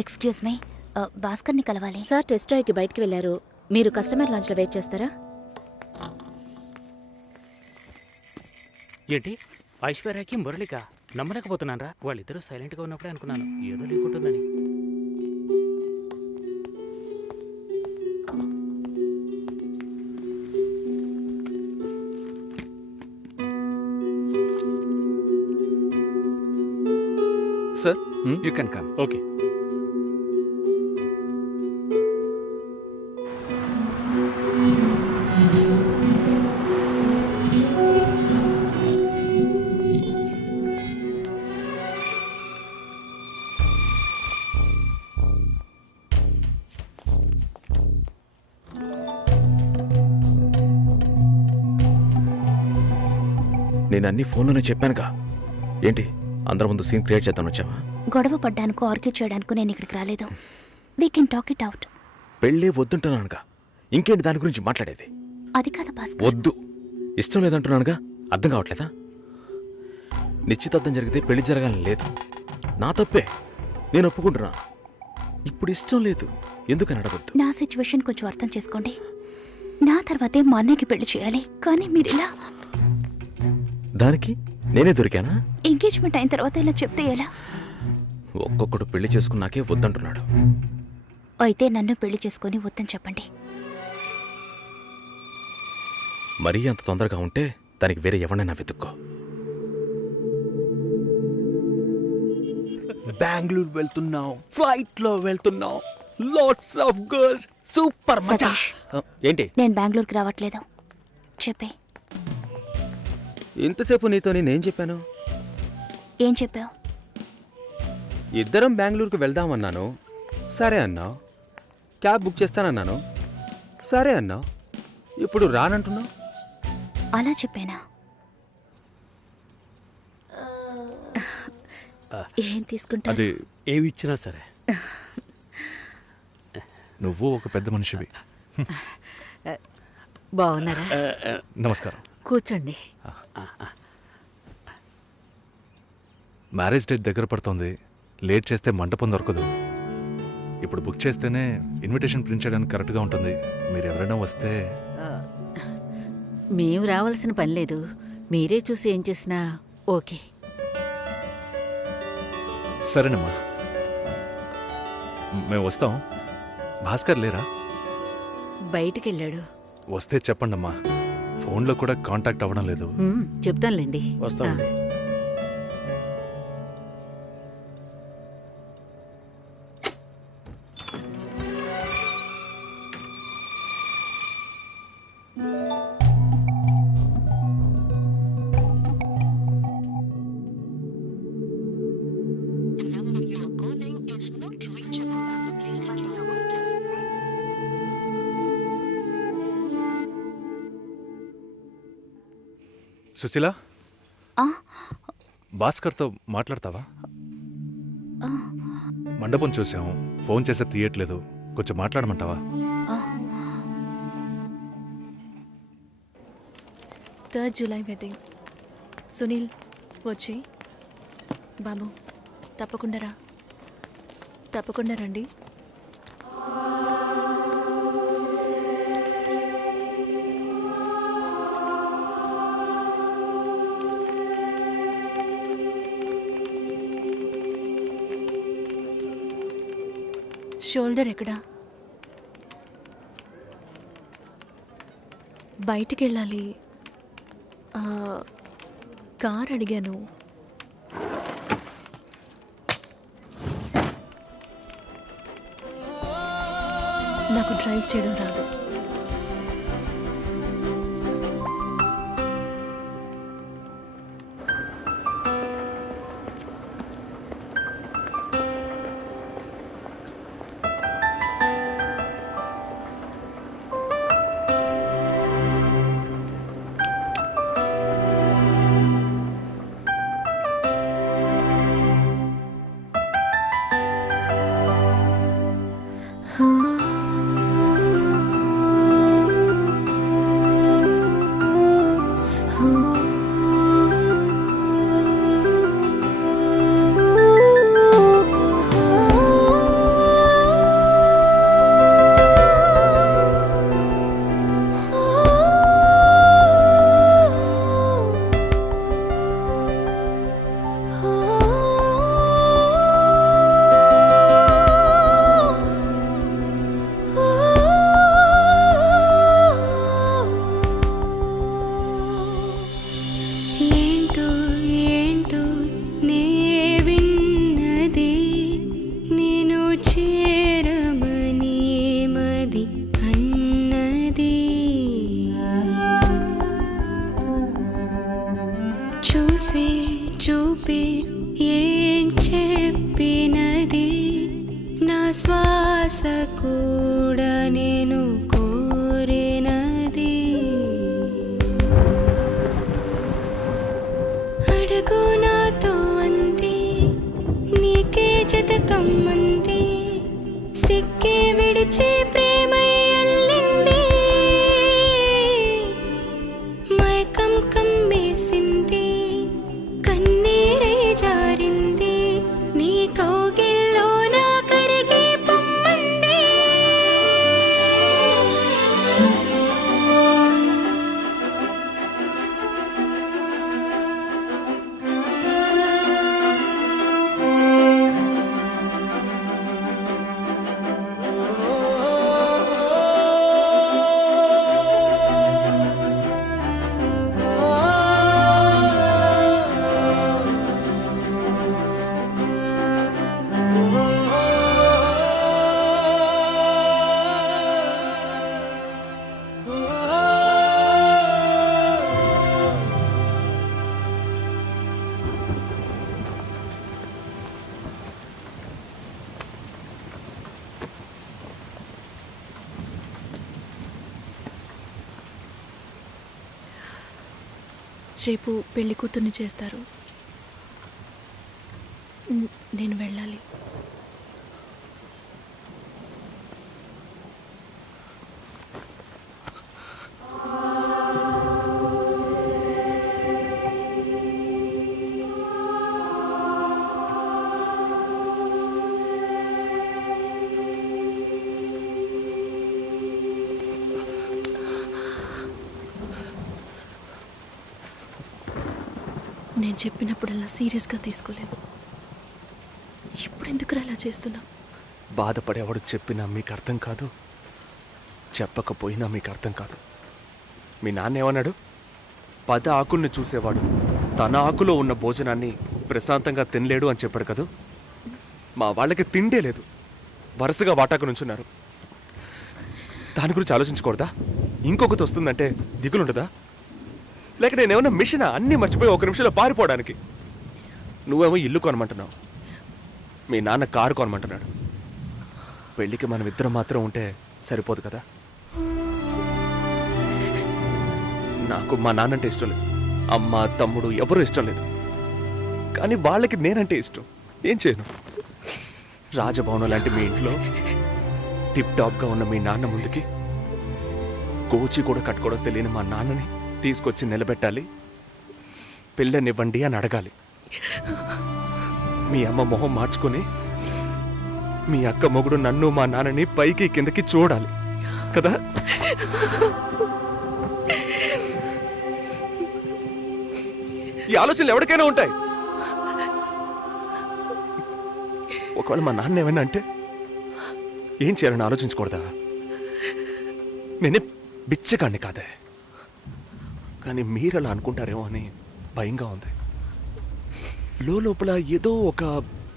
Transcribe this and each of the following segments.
Excuse me, భాస్కర్ని కలవాలి. Sir test డ్రైవ్కి బయటికి వెళ్ళారు. మీరు కస్టమర్ లాంచ్లో వెయిట్ చేస్తారా? ఏంటి ఐశ్వర్యకి మురళిక నమ్మలేకపోతున్నానరా. వాళ్ళిద్దరూ సైలెంట్గా ఉన్నప్పుడే అనుకున్నాను ఏదో లింక్ ఉంటుందని. Sir you can come. Okay. నేను అన్ని ఫోన్లోనే చెప్పానుగా. ఏంటి అందరి ముందు సీన్ క్రియేట్ చేద్దాం వచ్చావా? గొడవ పడ్డానుకో, ఆర్గ్యూ చేయడానికి నేను ఇక్కడికి రాలేదు. We can talk it out. పెళ్ళే వద్దుంటున్నానుగా, ఇంకేంటి దాని గురించి మాట్లాడేది? అది కాదు భాస్కర్. వద్దు, ఇష్టం లేదంటున్నానుగా. అర్థం కావట్లేదా? నిశ్చితార్థం జరిగితే పెళ్లి జరగాలని లేదు, నా తప్పే, నేను ఒప్పుకుంటున్నా. ఇప్పుడు ఇష్టం లేదు, ఎందుకని అడగొద్దు. నా సిచ్యువేషన్ కొంచెం అర్థం చేసుకోండి. నా తర్వాతే మా అన్నయ్యకి పెళ్లి చేయాలి, కానీ మీరు ఇలా. దానికి నేనే దొరికానా? ఎంగేజ్మెంట్ అయిన తర్వాత ఇలా చెప్తే ఎలా? ఒక్కొక్కడు పెళ్లి చేసుకున్నాకే వద్దంటున్నాడు. అయితే నన్ను పెళ్లి చేసుకొని వద్దని చెప్పండి. మరీ అంత తొందరగా ఉంటే దానికి వేరే ఎవరినైనా వెతుక్కో. బెంగళూరు వెళ్తున్నాం, ఫ్లైట్ లో వెళ్తున్నాం, లాట్స్ ఆఫ్ గర్ల్స్, సూపర్ మచా. సతీష్, ఏంటి నేను బెంగళూరుకి రావట్లేదు చెప్పే. ఇంతసేపు నీతో నేనేం చెప్పాను? ఏం చెప్పావు? ఇద్దరం బెంగళూరుకు వెళ్దామన్నాను, సరే అన్నావు. క్యాబ్ బుక్ చేస్తానన్నాను, సరే అన్నావు. ఇప్పుడు రానంటున్నావు. అలా చెప్పానా? ఏం తీసుకుంటా? అది ఏమి ఇచ్చినా సరే. నువ్వు ఒక పెద్ద మనిషివి. బాగున్నారా? నమస్కారం. కూర్చోండి. మ్యారేజ్ డేట్ దగ్గర పడుతోంది, లేట్ చేస్తే మంటపం దొరకదు. ఇప్పుడు బుక్ చేస్తేనే ఇన్విటేషన్ ప్రింట్ చేయడానికి కరెక్ట్గా ఉంటుంది. మీరు ఎవరైనా వస్తే. మేము రావాల్సిన పని లేదు, మీరే చూసి ఏం చేసినా ఓకే. సరేనమ్మా, మేము వస్తాం. భాస్కర్ లేరా? బయటికెళ్ళాడు. వస్తే చెప్పండమ్మా, ఫోన్లో కూడా కాంటాక్ట్ అవ్వడం లేదు. చెప్తానులేండి. వస్తామండి. సుశీల, ఆ? భాస్కర్తో మాట్లాడతావా? మండపం చూసాం, ఫోన్ చేస్తే తీయట్లేదు, కొంచెం మాట్లాడమంటావా? 3rd July wedding. సునీల్ వచ్చి. బాబు తప్పకుండా రండి. షోల్డర్ ఎక్కడా? బయటికి వెళ్ళాలి. కార్ అడిగాను. నాకు డ్రైవ్ చేయడం రాదు. చూపి ఏం చెప్పినది నా శ్వాస కూడా నేను కోరినది అడుగు నాతో అంది నీకే జతకమ్మంది సిక్కే విడిచి ప్రేమై అల్లింది మైకం కమ్మేసింది కన్నీరై జారింది నీ కౌగిల్లో నా కరిగి పొమ్మంది రేపు పెళ్లి కూతుర్ని చేస్తారు. నేను వెళ్ళాలి. నేను చెప్పినప్పుడల్లా సీరియస్గా తీసుకోలేదు. ఇప్పుడు ఎందుకు అలా చేస్తున్నా? బాధపడేవాడు చెప్పినా మీకు అర్థం కాదు, చెప్పకపోయినా మీకు అర్థం కాదు. మీ నాన్న ఏమన్నాడు? 10 ఆకుల్ని చూసేవాడు తన ఆకులో ఉన్న భోజనాన్ని ప్రశాంతంగా తినలేడు అని చెప్పాడు కదా. మా వాళ్ళకి తిండే లేదు, వరుసగా వాటాకు నుంచున్నారు. దాని గురించి ఆలోచించకూడదా? ఇంకొకటి వస్తుందంటే దిగులుండదా? లేక నేనేమన్నా మిషనా అన్నీ మర్చిపోయి 1 నిమిషంలో పారిపోవడానికి? నువ్వేమో ఇల్లు కొనమంటున్నావు, మీ నాన్న కారు కొనమంటున్నాడు. పెళ్ళికి మనం ఇద్దరం మాత్రం ఉంటే సరిపోదు కదా. నాకు మా నాన్నంటే ఇష్టం లేదు, అమ్మ తమ్ముడు ఎవరూ ఇష్టం లేదు. కానీ వాళ్ళకి నేనంటే ఇష్టం. ఏం చేయను? రాజభవనం లాంటి మీ ఇంట్లో టిప్ టాప్గా ఉన్న మీ నాన్న ముందుకి కోచి కూడా కట్టుకోవడం తెలియని మా నాన్నని తీసుకొచ్చి నిలబెట్టాలి. పిల్లనివ్వండి అని అడగాలి. మీ అమ్మ మొహం మార్చుకొని మీ అక్క మొగుడు నన్ను మా నాన్నని పైకి కిందకి చూడాలి కదా. ఈ ఆలోచనలు ఎవరికైనా ఉంటాయి. ఒకవేళ మా నాన్న ఏమైనా అంటే ఏం చేయాలని ఆలోచించకూడదా? నేనే బిచ్చగాడిని కాదే, కానీ మీరు అలా అనుకుంటారేమో అని భయంగా ఉంది. లోపల ఏదో ఒక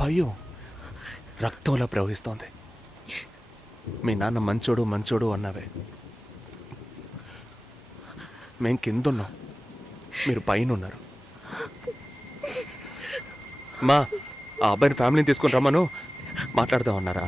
భయం రక్తంలా ప్రవహిస్తోంది. మీ నాన్న మంచోడు మంచోడు అన్నావే, మేం కిందున్నాం, మీరు పైన ఉన్నారు. మా ఆ అబ్బాయిని ఫ్యామిలీని తీసుకొని రమ్మను, మాట్లాడదాం అన్నారా?